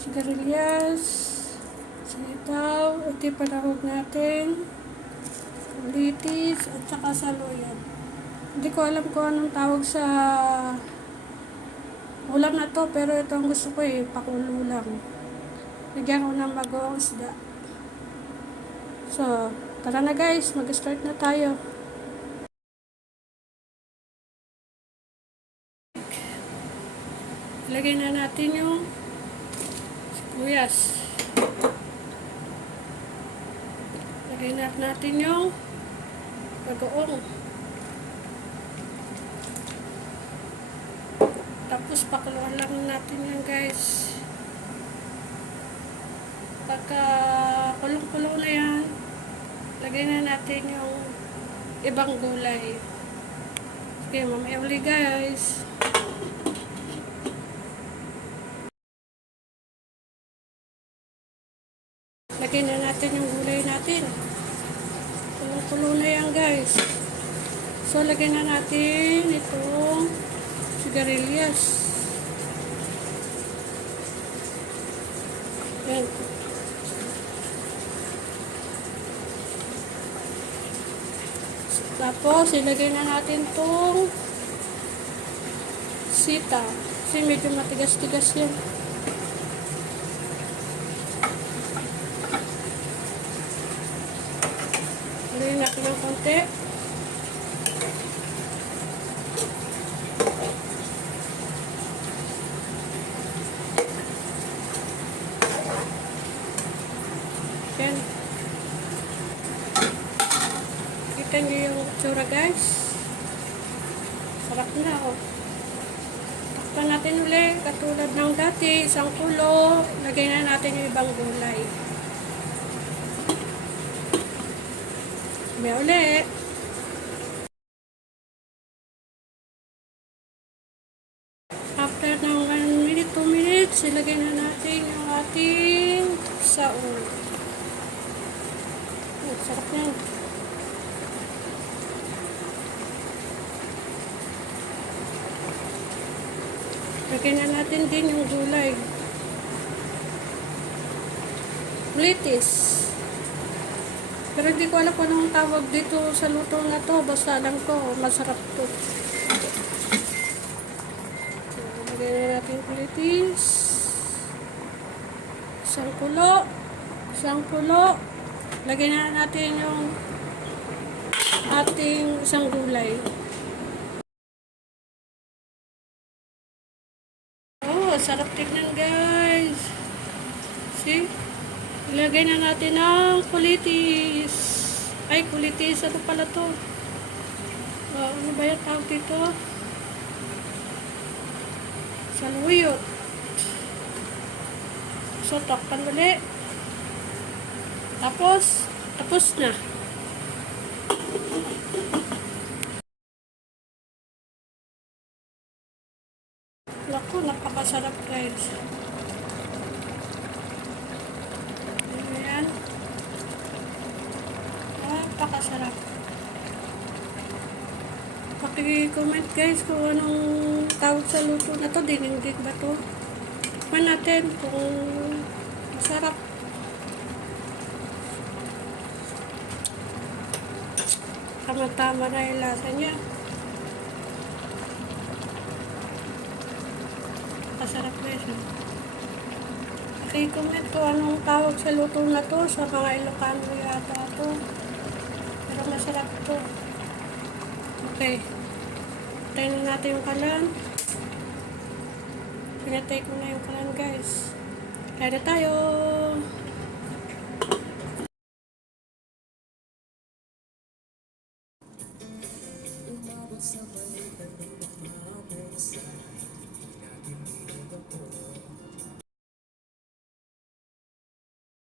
sigarilyas, sitaw, ito yung panahog natin, ulitis, at saka saluyan. Hindi ko alam kung anong tawag sa ulam na to, pero ito ang gusto ko pakulo lang. Lagyan ko ng bagong isda. So, tara na guys, mag-start na tayo. Ilagay na natin yung sibuyas. Ilagay na natin yung bagoong. Tapos pakuluan lang natin yan guys. Pagka kulong-kulong na yan, lagay na natin yung ibang gulay. Okay, mamaya uli guys. Lagay na natin yung gulay natin. Kulong-kulong na yan guys. So, lagay na natin itong sigarilyas. Yan. Tapos, ilagay na natin itong sitaw. Kasi medyo matigas-tigas yan. Ilagay natin ng konti. Yan. Kita nyo yung tsura guys. Sarap na Takpan natin ulit. Katulad ng dati, isang kulo. Lagay na natin yung ibang gulay. May ulit. After ng 1 minute, 2 minutes, ilagay na natin yung ating saon. Sarap yan. Lagay na natin din yung gulay. Ulitis. Pero hindi ko alam kung anong tawag dito sa luto na to. Basta alam ko, masarap to. Lagay na natin ulitis. Isang kulo. Isang kulo. Lagay na natin yung ating isang gulay. Oh, sarap tignan guys. See? Ilagay na natin ang kulitis. Ay, kulitis. Ano pala to? Ano ba yung tawag dito? Saluyot. So, takpan ulit. Tapos na. Naku, napakasarap guys. Ayan. Napakasarap. Paki-comment guys kung anong tawag sa luto na to. Dinengdik ba to? Tikman natin kung masarap. Tama-tama na yung lasa niya. Masarap guys. I-comment ko anong tawag sa luto na to. Sa mga Ilocano yata to. Pero masarap to. Okay. Tayo na natin yung kalan. Pinatay ko na yung kalan guys. Kaya na tayo.